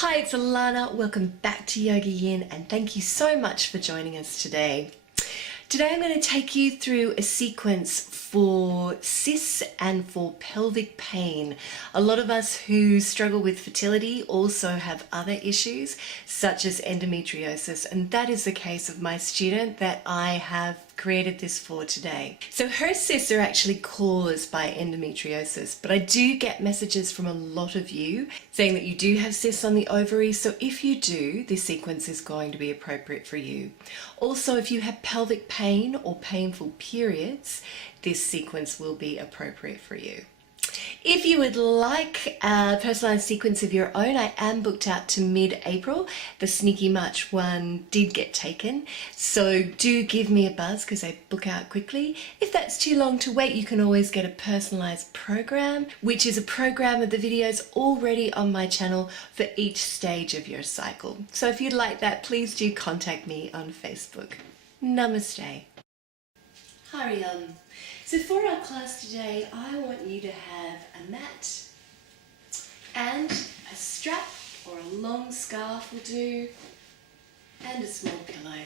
Hi, it's Allannah. Welcome back to Yogayin and thank you so much for joining us today. Today I'm going to take you through a sequence for cysts and for pelvic pain. A lot of us who struggle with fertility also have other issues such as endometriosis, and that is the case of my student that I have created this for today. So her cysts are actually caused by endometriosis, but I do get messages from a lot of you saying that you do have cysts on the ovaries, so if you do, this sequence is going to be appropriate for you. Also, if you have pelvic pain or painful periods, this sequence will be appropriate for you. If you would like a personalised sequence of your own, I am booked out to mid-April. The Sneaky March one did get taken, so do give me a buzz because I book out quickly. If that's too long to wait, you can always get a personalised program, which is a program of the videos already on my channel for each stage of your cycle. So if you'd like that, please do contact me on Facebook. Namaste. Hariam. So for our class today, I want you to have a mat and a strap or a long scarf will do, and a small pillow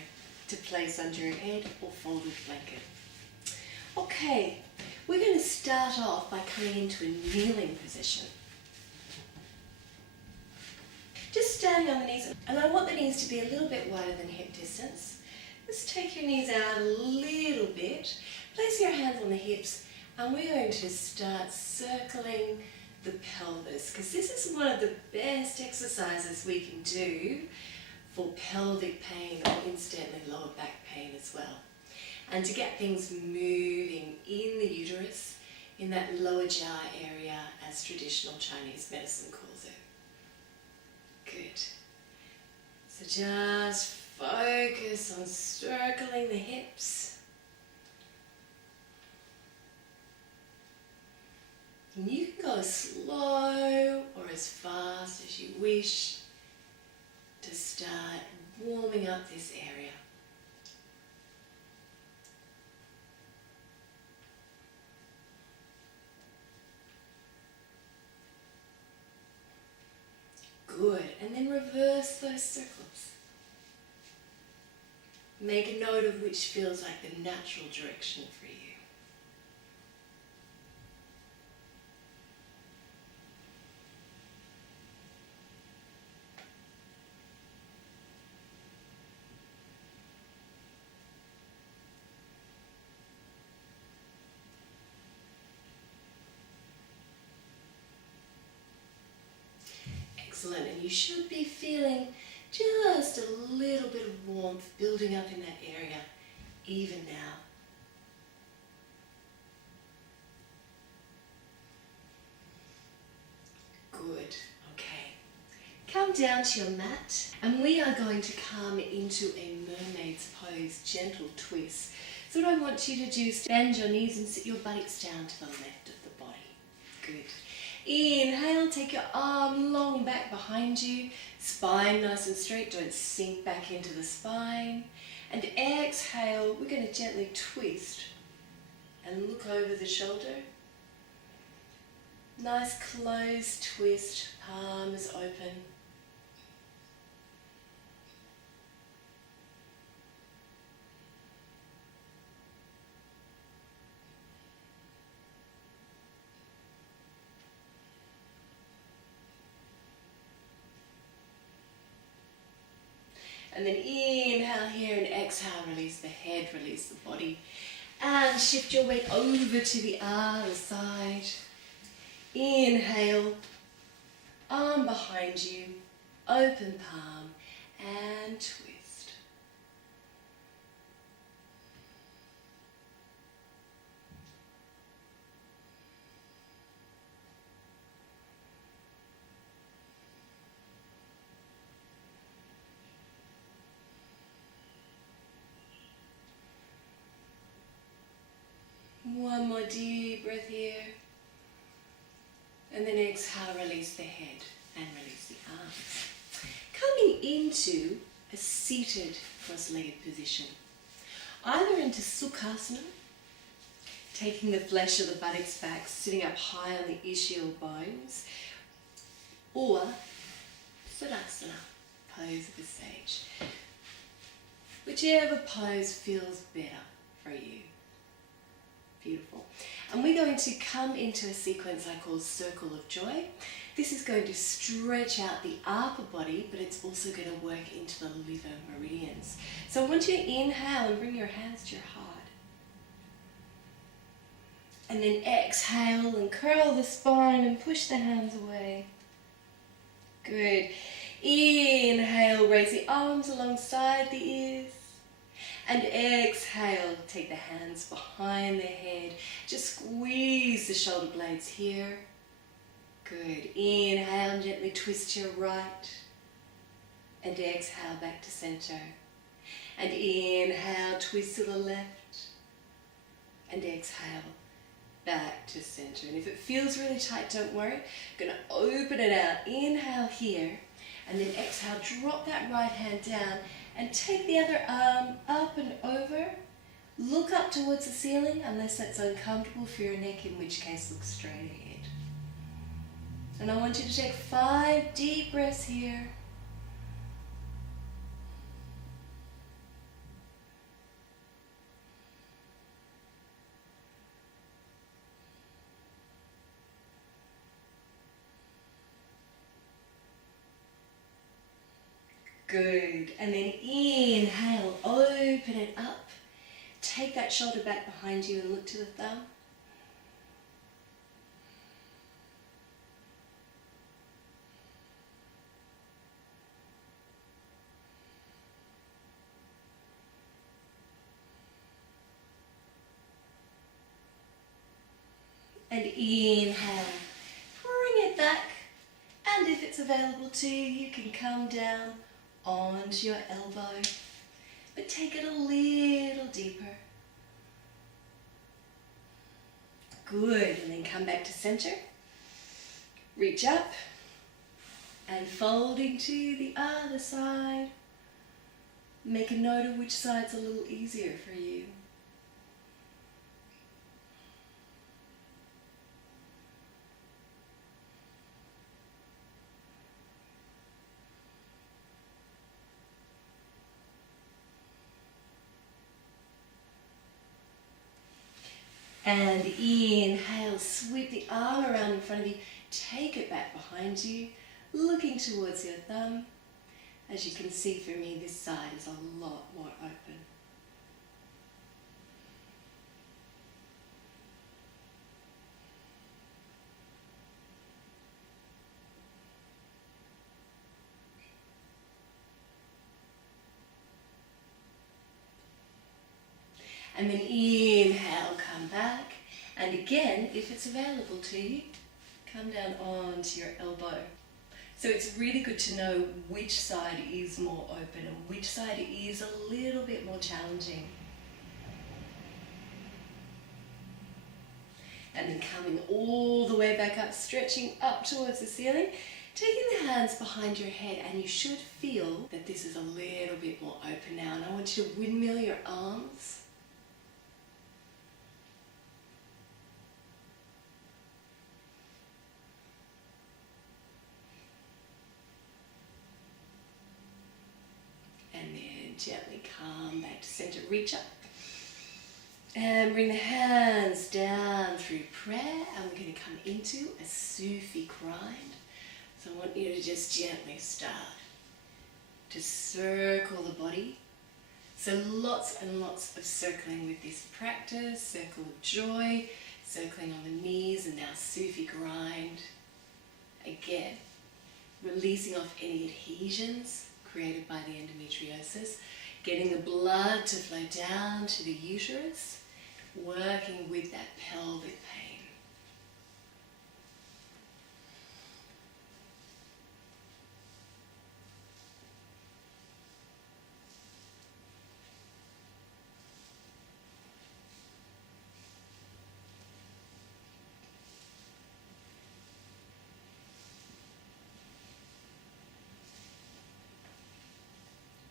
to place under your head or folded blanket. Okay, we're going to start off by coming into a kneeling position. Just standing on the knees, and I want the knees to be a little bit wider than hip distance. Just take your knees out a little bit. Place your hands on the hips and we're going to start circling the pelvis because this is one of the best exercises we can do for pelvic pain or incidentally lower back pain as well. And to get things moving in the uterus, in that lower jaw area as traditional Chinese medicine calls it. Good. So just focus on circling the hips. And you can go as slow or as fast as you wish to start warming up this area. Good, and then reverse those circles. Make a note of which feels like the natural direction for you. Excellent, and you should be feeling just a little bit of warmth building up in that area, even now. Good, okay. Come down to your mat, and we are going to come into a mermaid's pose, gentle twist. So what I want you to do is bend your knees and sit your buttocks down to the left of the body. Good. Inhale, take your arm long back behind you, spine nice and straight, don't sink back into the spine. And exhale, we're going to gently twist and look over the shoulder. Nice closed twist, palms open. And then inhale here and exhale, release the head, release the body. And shift your weight over to the other side. Inhale, arm behind you, open palm, and twist. One more deep breath here. And then exhale, release the head and release the arms. Coming into a seated cross-legged position. Either into Sukhasana, taking the flesh of the buttocks back, sitting up high on the ischial bones, or Tadasana pose at this stage. Whichever pose feels better for you. Beautiful. And we're going to come into a sequence I call Circle of Joy. This is going to stretch out the upper body, but it's also going to work into the liver meridians. So I want you to inhale and bring your hands to your heart. And then exhale and curl the spine and push the hands away. Good. Inhale, raise the arms alongside the ears. And exhale, take the hands behind the head. Just squeeze the shoulder blades here. Good. Inhale and gently twist to your right. And exhale back to center. And inhale, twist to the left. And exhale back to center. And if it feels really tight, don't worry. I'm going to open it out. Inhale here. And then exhale, drop that right hand down. And take the other arm up and over. Look up towards the ceiling, unless that's uncomfortable for your neck, in which case look straight ahead. And I want you to take 5 deep breaths here. Good. And then inhale, open it up. Take that shoulder back behind you and look to the thumb. And inhale, bring it back. And if it's available to you, you can come down onto your elbow, but take it a little deeper. Good, and then come back to center. Reach up and folding to the other side. Make a note of which side's a little easier for you. And inhale, sweep the arm around in front of you, take it back behind you, looking towards your thumb. As you can see for me, this side is a lot more open. And then inhale, come back. And again, if it's available to you, come down onto your elbow. So it's really good to know which side is more open and which side is a little bit more challenging. And then coming all the way back up, stretching up towards the ceiling, taking the hands behind your head, and you should feel that this is a little bit more open now. And I want you to windmill your arms. And then gently come back to center, reach up. And bring the hands down through prayer, and we're going to come into a Sufi grind. So I want you to just gently start to circle the body. So lots and lots of circling with this practice, circle of joy, circling on the knees, and now Sufi grind. Again, releasing off any adhesions created by the endometriosis, getting the blood to flow down to the uterus, working with that pelvic pain.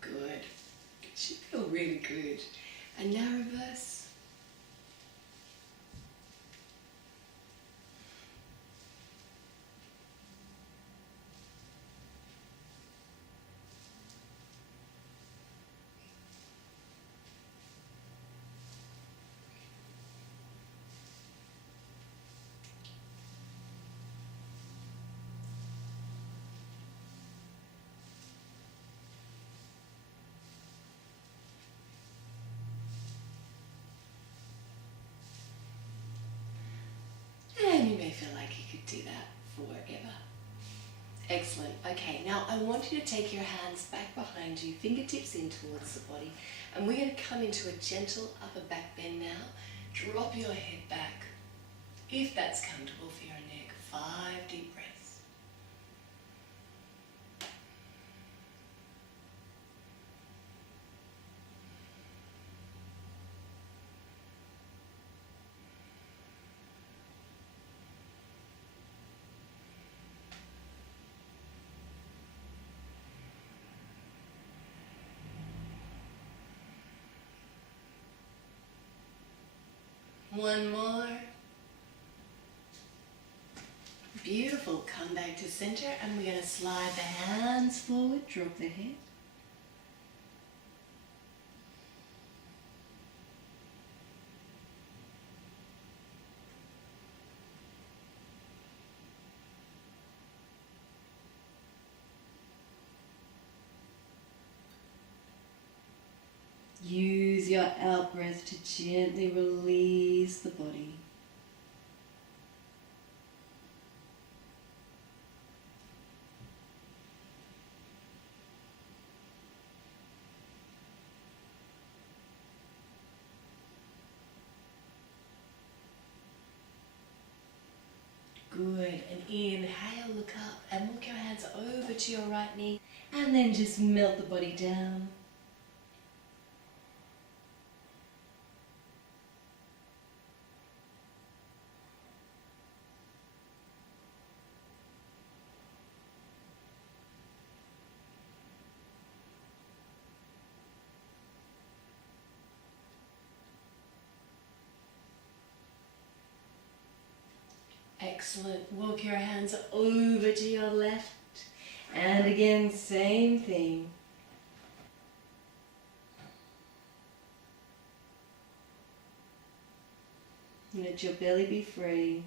Good. It should feel really good. And now reverse. And you may feel like you could do that forever. Excellent. Okay, now I want you to take your hands back behind you, fingertips in towards the body, and we're going to come into a gentle upper back bend now. Drop your head back, if that's comfortable for your neck. 5 deep breaths. One more. Beautiful. Come back to center and we're going to slide the hands forward, drop the head. Use your out breath to gently release the body. Good. And inhale, look up and walk your hands over to your right knee and then just melt the body down. Excellent. Walk your hands over to your left. And again, same thing. Let your belly be free.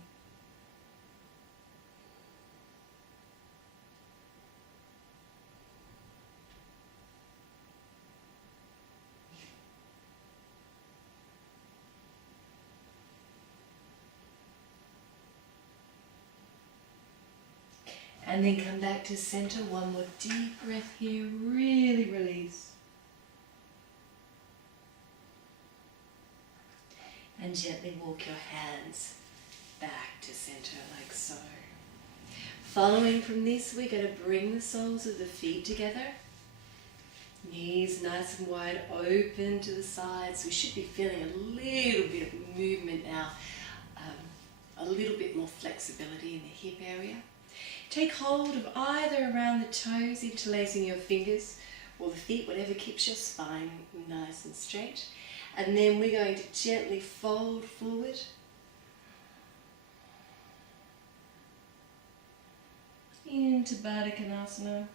And then come back to center. One more deep breath here. Really release. And gently walk your hands back to center like so. Following from this, we're going to bring the soles of the feet together. Knees nice and wide open to the sides. We should be feeling a little bit of movement now. A little bit more flexibility in the hip area. Take hold of either around the toes, interlacing your fingers or the feet, whatever keeps your spine nice and straight. And then we're going to gently fold forward. Into Baddha Konasana.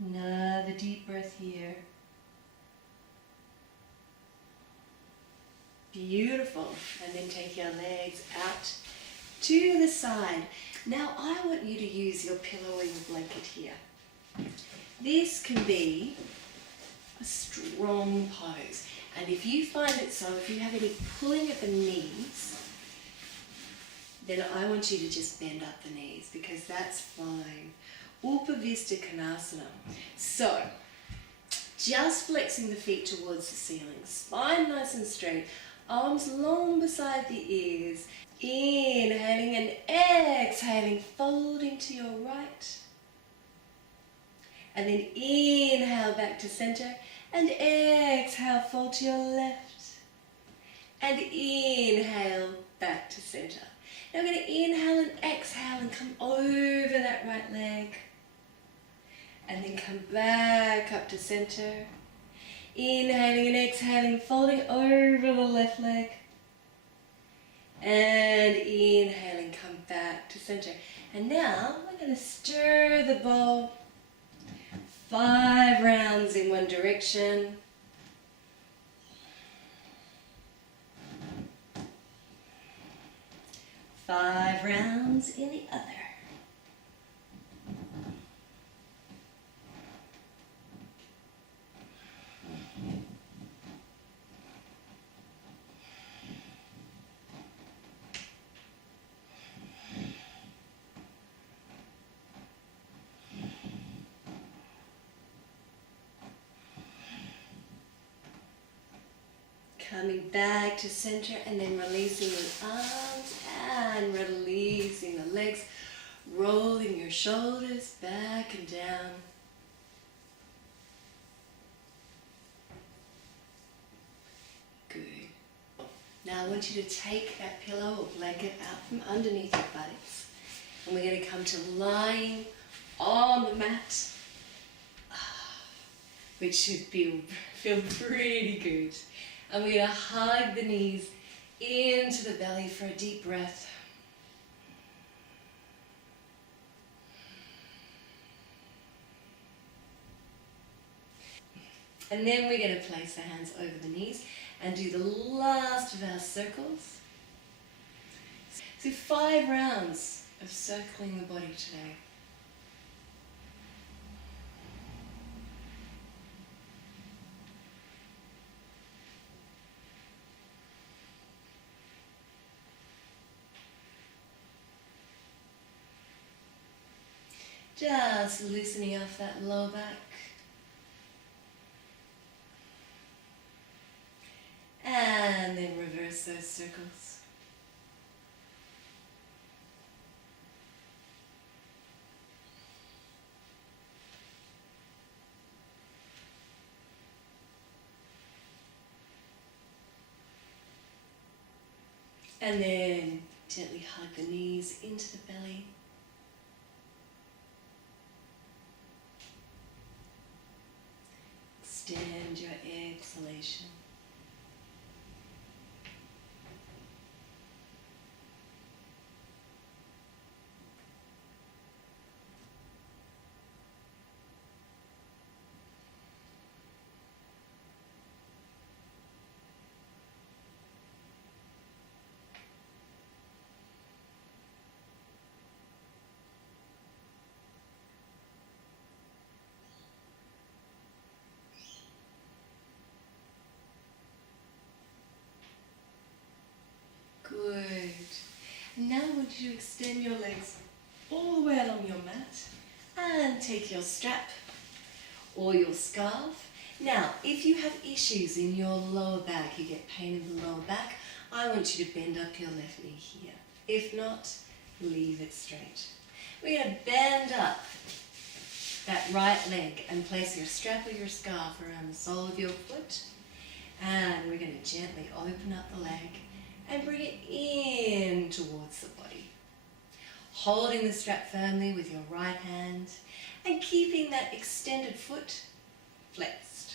Another deep breath here. Beautiful. And then take your legs out to the side. Now I want you to use your pillow or your blanket here. This can be a strong pose. And if you find it so, if you have any pulling at the knees, then I want you to just bend up the knees because that's fine. Upavista Konasana. So, just flexing the feet towards the ceiling, spine nice and straight, arms long beside the ears, inhaling and exhaling, folding to your right, and then inhale back to center, and exhale, fold to your left, and inhale back to center. Now we're going to inhale and exhale and come over that right leg. And then come back up to center. Inhaling and exhaling, folding over the left leg. And inhaling, come back to center. And now we're going to stir the bowl. 5 rounds in one direction. 5 rounds in the other. Coming back to center and then releasing the arms and releasing the legs, rolling your shoulders back and down. Good. Now I want you to take that pillow or blanket out from underneath your buttocks, and we're going to come to lying on the mat, which should feel pretty good. And we're going to hug the knees into the belly for a deep breath. And then we're going to place the hands over the knees and do the last of our circles. So 5 rounds of circling the body today. Just loosening off that lower back. And then reverse those circles. And then gently hug the knees into the belly. Extend your exhalation. Good. Now I want you to extend your legs all the way along your mat and take your strap or your scarf. Now, if you have issues in your lower back, you get pain in the lower back, I want you to bend up your left knee here. If not, leave it straight. We're going to bend up that right leg and place your strap or your scarf around the sole of your foot. And we're going to gently open up the leg and bring it in towards the body. Holding the strap firmly with your right hand and keeping that extended foot flexed.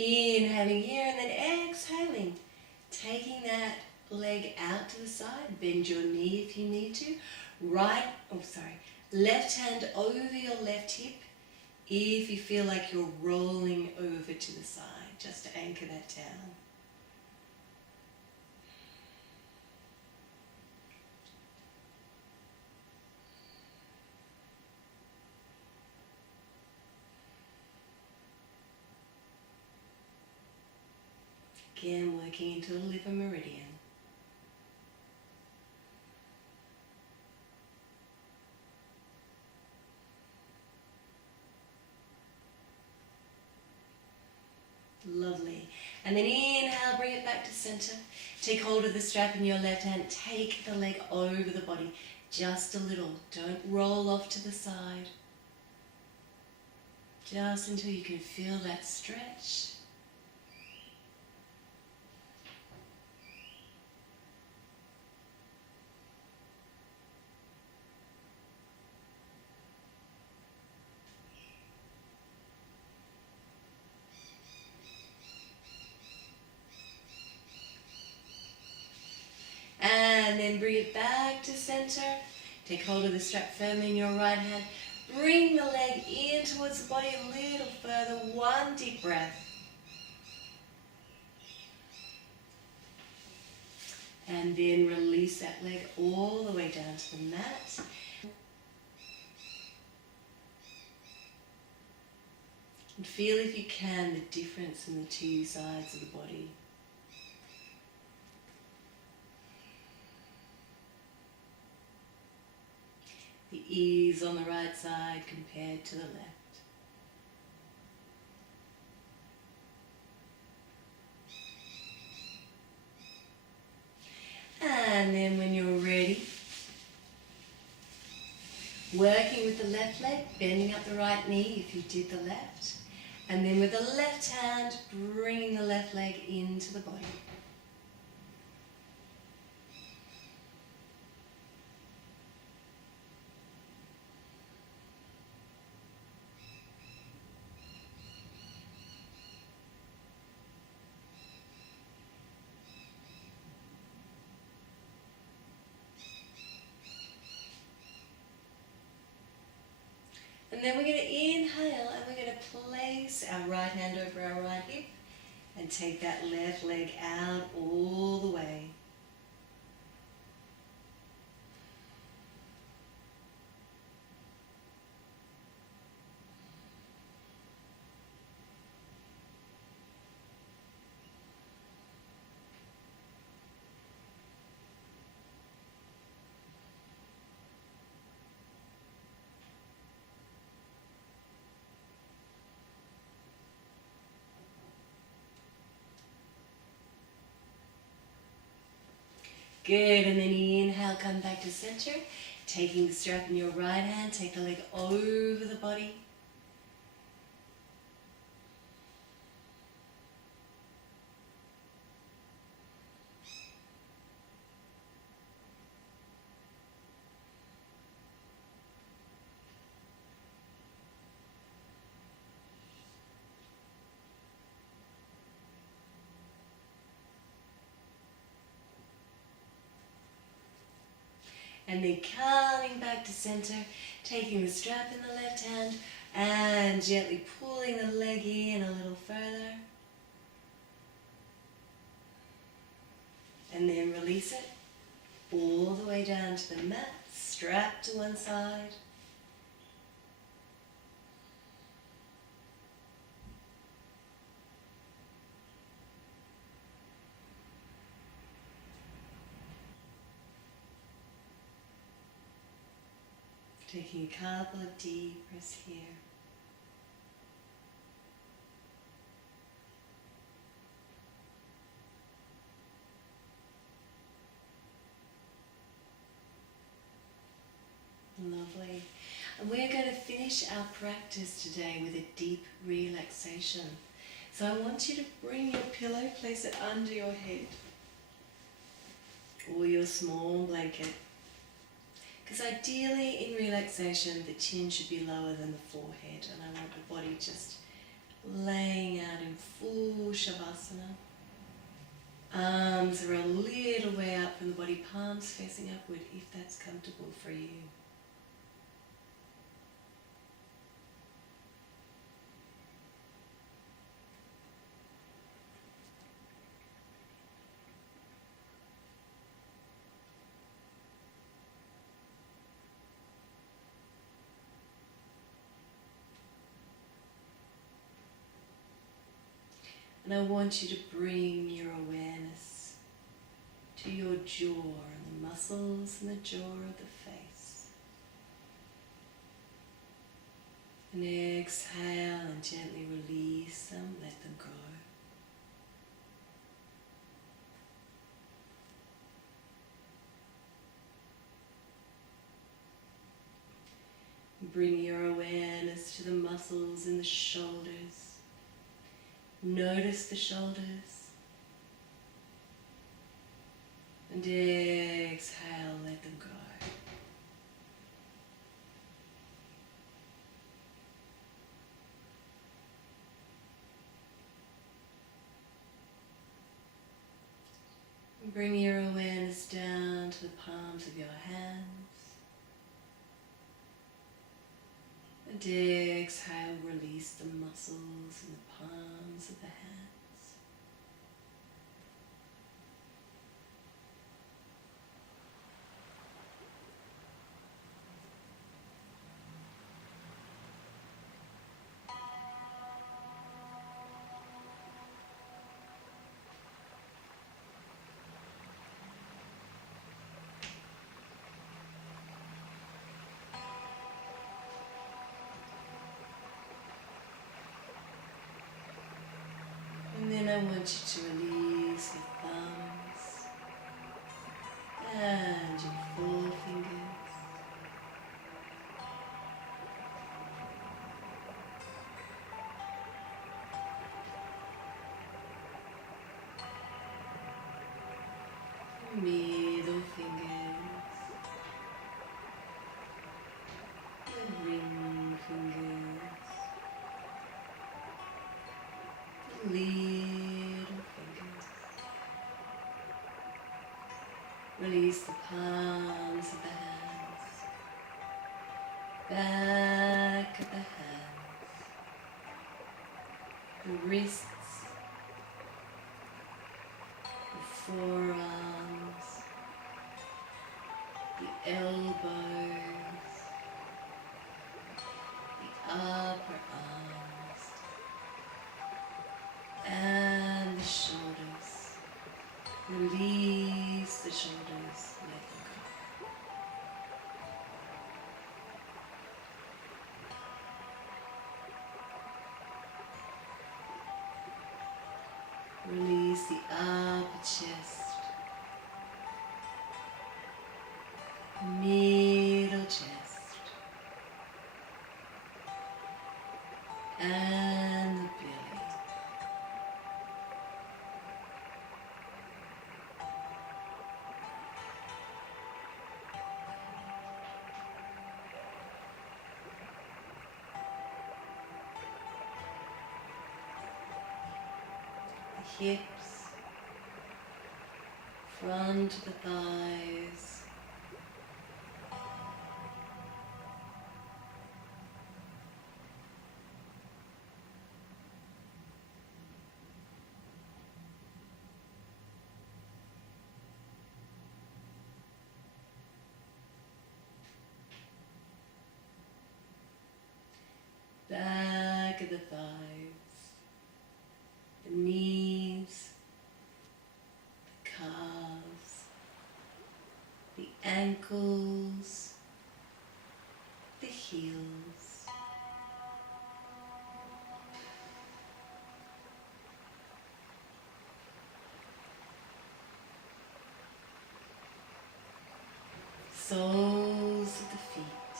Inhaling here and then exhaling, taking that leg out to the side, bend your knee if you need to, left hand over your left hip if you feel like you're rolling over to the side, just to anchor that down. Again, working into the liver meridian. Lovely. And then inhale, bring it back to center. Take hold of the strap in your left hand. Take the leg over the body just a little. Don't roll off to the side. Just until you can feel that stretch. And then bring it back to center. Take hold of the strap firmly in your right hand. Bring the leg in towards the body a little further. One deep breath. And then release that leg all the way down to the mat. And feel, if you can, the difference in the two sides of the body. The ease on the right side compared to the left. And then when you're ready, working with the left leg, bending up the right knee if you did the left. And then with the left hand, bringing the left leg into the body. And then we're going to inhale and we're going to place our right hand over our right hip and take that left leg out all the way. Good, and then inhale, come back to center. Taking the strap in your right hand, take the leg over the body. And then coming back to center, taking the strap in the left hand and gently pulling the leg in a little further. And then release it all the way down to the mat, strap to one side. Taking a couple of deep breaths here. Lovely. And we're going to finish our practice today with a deep relaxation. So I want you to bring your pillow, place it under your head or your small blanket. Because ideally in relaxation the chin should be lower than the forehead, and I want the body just laying out in full Shavasana. Arms are a little way out from the body, palms facing upward if that's comfortable for you. And I want you to bring your awareness to your jaw and the muscles in the jaw of the face. And exhale and gently release them, let them go. Bring your awareness to the muscles in the shoulders. Notice the shoulders. And exhale, let them go. Bring your awareness down to the palms of your hands. And exhale, release the muscles in the palms of the hands. And then I want you to release your thumbs and your forefingers. Middle fingers. The ring fingers. The little fingers. Release the palms of the hands, back of the hands, the wrists, the forearms, the elbows, the upper arms, and the shoulders. Release the shoulders, let them go. Release the upper chest, middle chest, and the belly. Hips, front of the thighs, back of the thighs, the knees, the calves, the ankles, the heels, soles of the feet,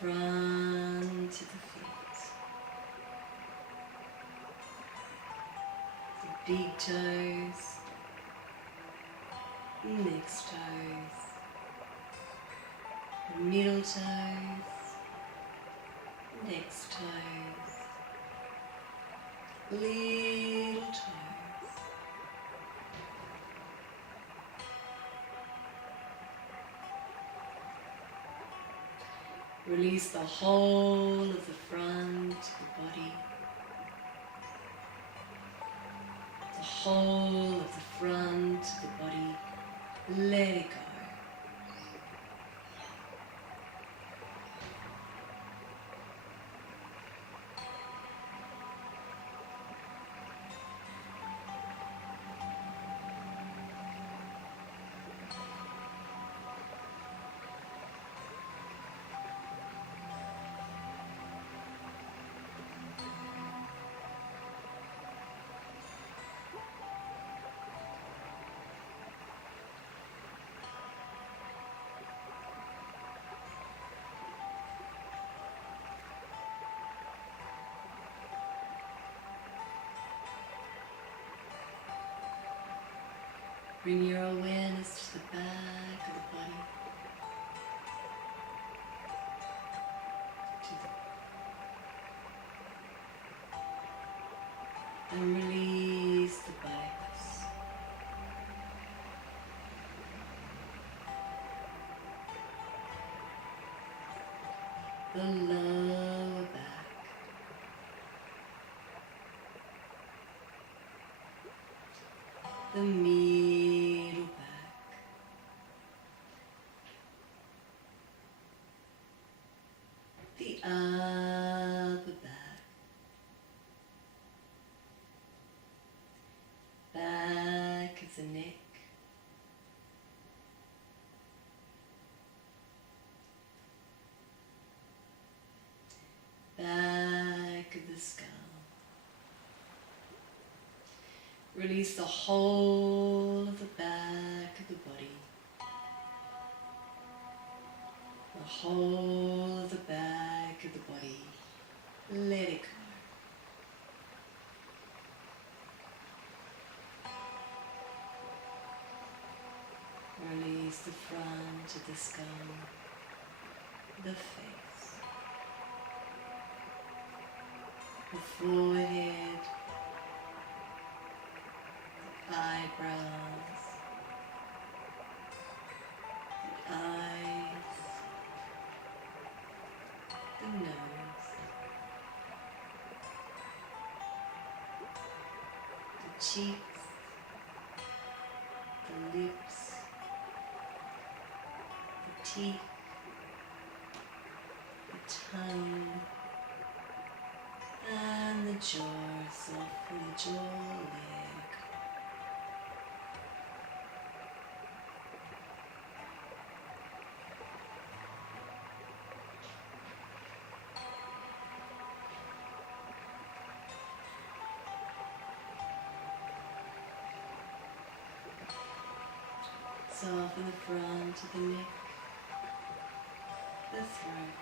front of the feet, the big toes, next toes, the middle toes, next toes, little toes. Release the whole of the front of the body, the whole of the front of the body. Let it go. Bring your awareness to the back of the body, and release the middle back, the upper back of the neck, back of the skull. Release the whole of the back of the body, the whole of the back of the body. Let it go. Release the front of the skull, the face, the forehead, the eyebrows, the eyes, the nose, the cheeks, the lips, the teeth, the tongue, and the jaw, soften the jaw, leg. Soften the front of the neck, the throat.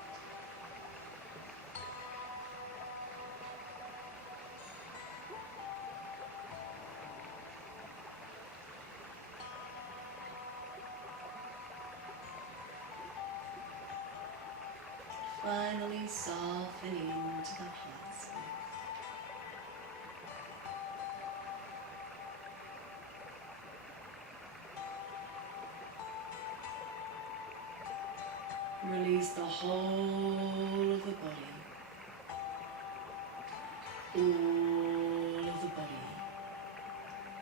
Finally soften into the heart space. Release the whole of the body, all of the body.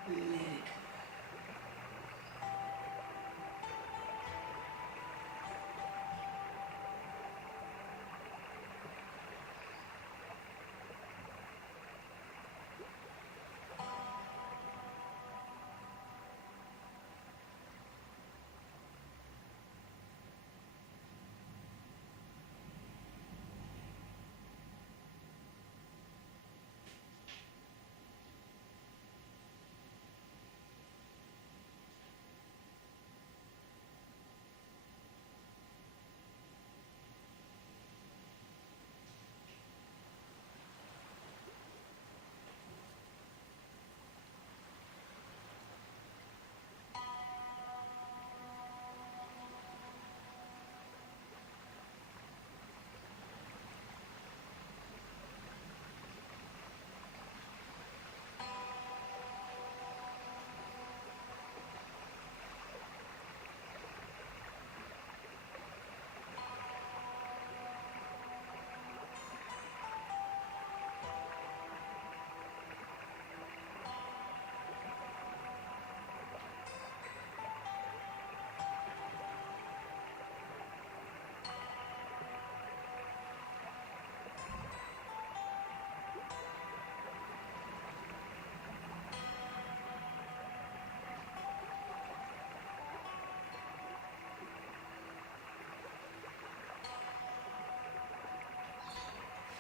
Let it go.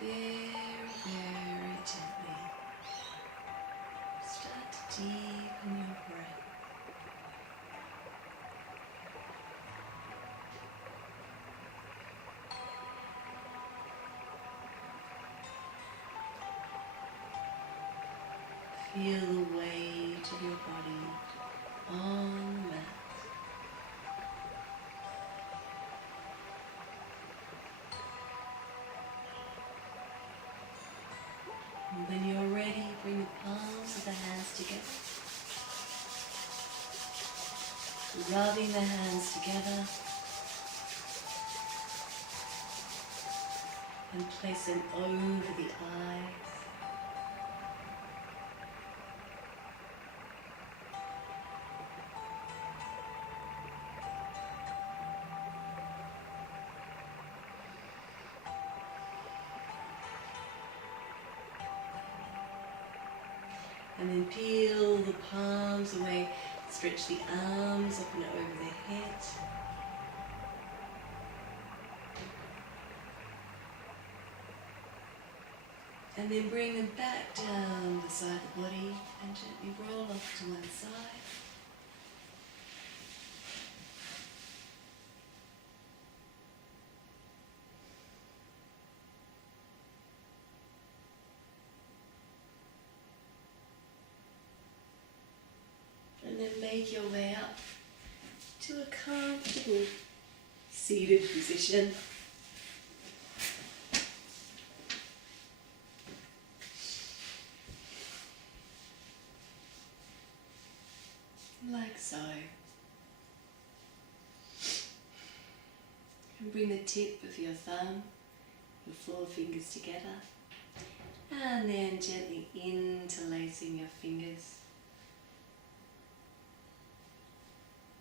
Very, very gently start to deepen your breath. Feel the weight of your body on the mat. And when you're ready, bring the palms of the hands together. Rubbing the hands together. And place them over the eyes. And then peel the palms away, stretch the arms up and over the head. And then bring them back down the side of the body and gently roll off to one side. And then make your way up to a comfortable seated position. Like so. And bring the tip of your thumb, your forefingers together, and then gently interlacing your fingers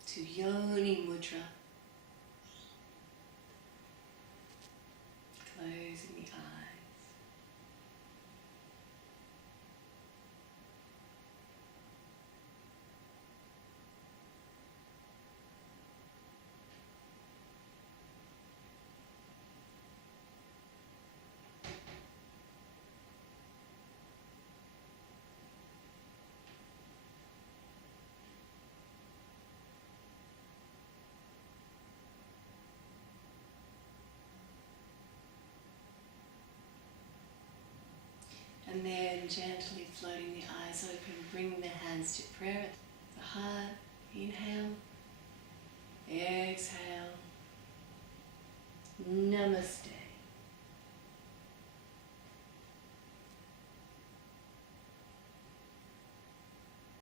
to Yoni Mudra. Closing the eyes. And then gently floating the eyes open, bringing the hands to prayer at the heart. Inhale, exhale, Namaste.